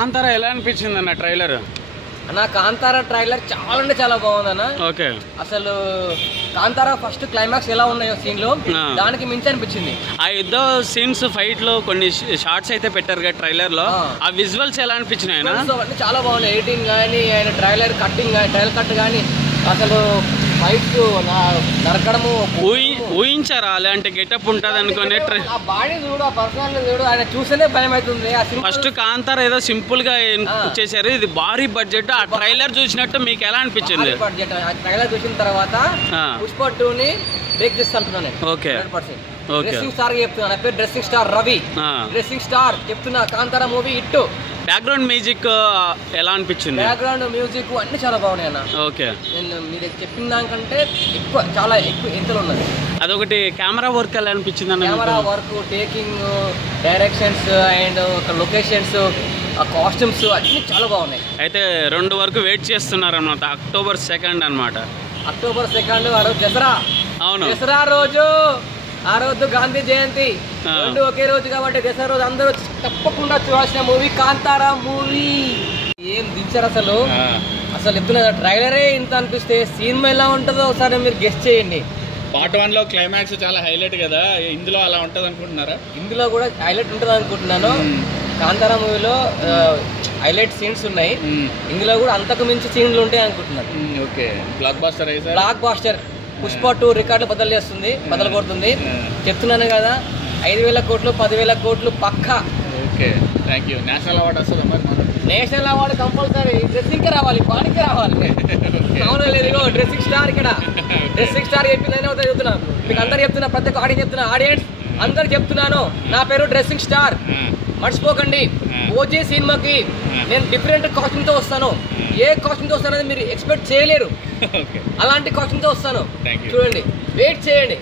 కాంతారా ఎలా అనిపించింది అన్న ట్రైలర్? అన్న కాంతారా ట్రైలర్ చాలా అంటే చాలా బాగుంది అన్న. ఓకే, అసలు కాంతారా ఫస్ట్ క్లైమాక్స్ ఎలా ఉన్నాయో సీన్ లో దానికి మించి అనిపించింది. ఆ యుద్ధ సీన్స్ ఫైట్ లో కొన్ని షార్ట్స్ అయితే పెట్టారు కదా ట్రైలర్ లో, ఆ విజువల్స్ ఎలా అనిపించినాయి? చాలా బాగున్నాయి. ఎడిటింగ్ కానీ ఆయన ట్రైలర్ కట్టింగ్ కానీ ట్రైలర్ కట్ కానీ అసలు ఫైట్స్ నరకడము ఊహించారా అలాంటి గెటప్ ఉంటుంది అనుకునే? ఆ బాడీ చూడు, ఆ పర్సనాలిటీ చూడు, ఆయన చూస్తేనే భయం అవుతుంది. ఫస్ట్ కాంతారా ఏదో సింపుల్ గా చేశారు, ఇది భారీ బడ్జెట్. ఆ ట్రైలర్ చూసినట్టు మీకు ఎలా అనిపించింది? బడ్జెట్ ట్రైలర్ చూసిన తర్వాత పుష్ప 2 ని బ్రేక్ చేస్తాను. ఓకే, డ్రెస్సింగ్ స్టార్ చెప్తున్నా, నా పేరు dressing star Ravi. Dressing star చెప్తున్నా, Kantara movie hit. Background music ఎలా అనిపించింది? బ్యాక్గ్రౌండ్ మ్యూజిక్ అన్ని చాలా బాగున్నాయి అన్న. ఓకే, నేను మీరు చెప్పిన దానికంటే చాలా ఎక్కువ ఎంతలో ఉన్నది. అదొకటి కెమెరా వర్క్ ఎలా అనిపించింది అన్న? Camera work, taking, directions and locations, costumes అన్ని చాలా బాగున్నాయి. అయితే 2 వరకు వెయిట్ చేస్తున్నారు అన్నమాట. అక్టోబర్ 2 అనమాట. అక్టోబర్ 2 ఆ రోజు దసరా. అవును, దసరా రోజు, ఆ రోజు గాంధీ జయంతి, 2 ఒకే రోజు కాబట్టి దసరా రోజు అందరూ తప్పకుండా చూడాల్సిన మూవీ కాంతారా మూవీ. ఏం దించారు అసలు చెప్తున్నా, ట్రైలరే ఇంత అనిపిస్తే సినిమా ఎలా ఉంటుందో ఒకసారి మీరు గెస్ట్ చేయండి. పార్ట్ 1 లో క్లైమాక్స్ చాలా హైలైట్ కదా, ఇందులో అలా ఉంటుంది అనుకుంటున్నారా? ఇందులో కూడా హైలైట్ ఉంటుంది అనుకుంటున్నాను. కాంతారా మూవీలో హైలైట్ సీన్స్ ఉన్నాయి, ఇందులో కూడా అంతకు మించి సీన్లు ఉంటాయి అనుకుంటున్నాను. Okay, black buster. పుష్ప 2 రికార్డులు బదలు కొడుతుంది. చెప్తున్నాను కదా, 5,000 కోట్లు 10,000 కోట్లు పక్కా. Okay, thank you. National award వస్తుంది మరి? National award compulsory. డ్రెస్సింగ్ రావాలి, బాడీకి రావాలి. అవును లేదు, డ్రెస్సింగ్ స్టార్ ఇక్కడ. డ్రెస్సింగ్ స్టార్ చెప్పిందని చెప్తున్నాను మీకు, అందరు చెప్తున్నా, ప్రతి ఒక్క ఆడియన్స్ అందరు చెప్తున్నాను, నా పేరు డ్రెస్సింగ్ స్టార్. మర్చిపోకండి, ఓజీ సినిమాకి నేను డిఫరెంట్ కాస్ట్యూమ్ తో వస్తాను. ఏ కాస్ట్యూమ్ తో వస్తానని మీరు ఎక్స్పెక్ట్ చేయలేరు. అలాంటి కాస్ట్యూమ్ తో వస్తాను, చూడండి, వెయిట్ చేయండి.